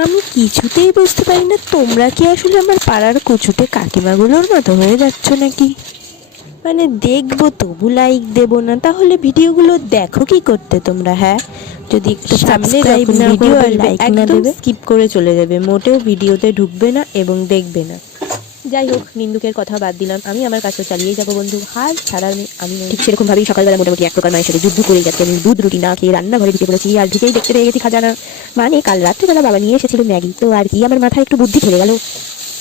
আমি কিছুতেই বুঝতে পারি না, তোমরা কি আসলে আমার পাড়ার কুচুটে কাকিমাগুলোর মতো হয়ে যাচ্ছ নাকি? মানে দেখবো তবু লাইক দেবো না, তাহলে ভিডিওগুলো দেখো কি করতে তোমরা? হ্যাঁ, যদি একটু সামনে সাবস্ক্রাইব যখন না ভিডিও করবে, আসবে লাইক না একদম দেবে, স্কিপ করে চলে যাবে, মোটেও ভিডিওতে ঢুকবে না এবং দেখবে না। যাই হোক, নিন্দুকের কথা বাদ দিলাম, আমি আমার কাজটা চালিয়েই যাবো বন্ধু। হাল ছাড়ার আমি ঠিক সেরকম ভাবেই সকালবেলা মোটামুটি এক প্রকার মায়ের সাথে যুদ্ধ করে যাচ্ছে। আমি দুধ রুটি না খেয়ে রান্নাঘরে ঢুকে পড়েছি, আর ঢুকেই দেখতে পেয়ে গেছি খাজানা। মানে কাল রাত্রিবেলা বাবা নিয়ে এসেছিল ম্যাগি, তো আর কি আমার মাথায় একটু বুদ্ধি খেলে গেল।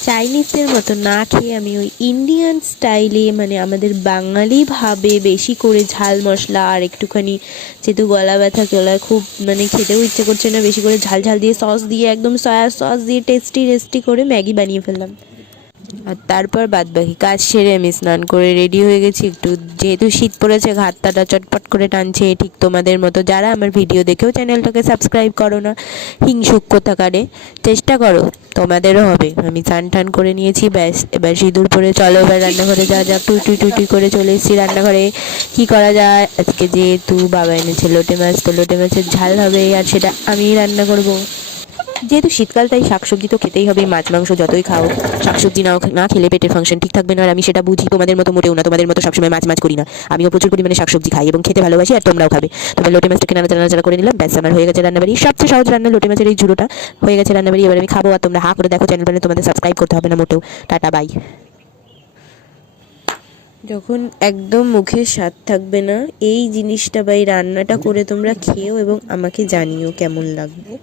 চাইনিজদের মতো না খেয়ে আমি ওই ইন্ডিয়ান স্টাইলে, মানে আমাদের বাঙালি ভাবে বেশি করে ঝাল মশলা আর একটুখানি, যেহেতু গলা ব্যথা, গলায় খুব মানে খেতেও ইচ্ছে করছে না, বেশি করে ঝাল ঝাল দিয়ে সস দিয়ে, একদম সয়া সস দিয়ে টেস্টি করে ম্যাগি বানিয়ে ফেললাম। আর তারপর বাদবাকি কাজ সেরে আমি স্নান করে রেডি হয়ে গেছি। একটু যেহেতু শীত পড়েছে, ঘাটতাটা চটপট করে টানছে, ঠিক তোমাদের মতো যারা আমার ভিডিও দেখেও চ্যানেলটাকে সাবস্ক্রাইব করো না, হিংসুক কোথাকারে, চেষ্টা করো, তোমাদেরও হবে। আমি স্নান টান করে নিয়েছি, ব্যাস এবার সিঁদুর পরে চলো এবার রান্নাঘরে যা যা টুই করে চলে এসেছি রান্নাঘরে। কি করা যায়, আজকে যেহেতু বাবা এনেছে লোটে মাছ, তো লোটে মাছের ঝাল হবে, আর সেটা আমিই রান্না করবো। যেহেতু শীতকাল, তাই শাকসবজি তো খেতেই হবে, মাছ মাংস যতই খাও, শাকসবজি না খেলে পেটের ফাংশন ঠিক থাকবে না। আর আমি সেটা বুঝি, তোমাদের মতো মোটেও না, তোমাদের মতো সবসময় মাছ করি না। আমিও প্রচুর পরিমাণে শাকসবজি খাই এবং খেতে ভালোবাসি, আর তোমরাও খাবে। তোমার লোটে মাছটাকে নাড়াচাড়া করে নিলাম, ব্যাস আমার হয়ে গেছে রান্নাবাড়ি। সবচেয়ে সহজ রান্না লোটে মাছের এই ঝুড়োটা হয়ে গেছে রান্নাবাড়ি। এবার আমি খাবো, আর তোমরা হা করে দেখো, চ্যানেল তোমাদের সাবস্ক্রাইব করতে হবে না মোটেও। Tata bye. যখন একদম মুখের স্বাদ থাকবে না, এই জিনিসটা বা এই রান্নাটা করে তোমরা খেও এবং আমাকে জানিও কেমন লাগবে।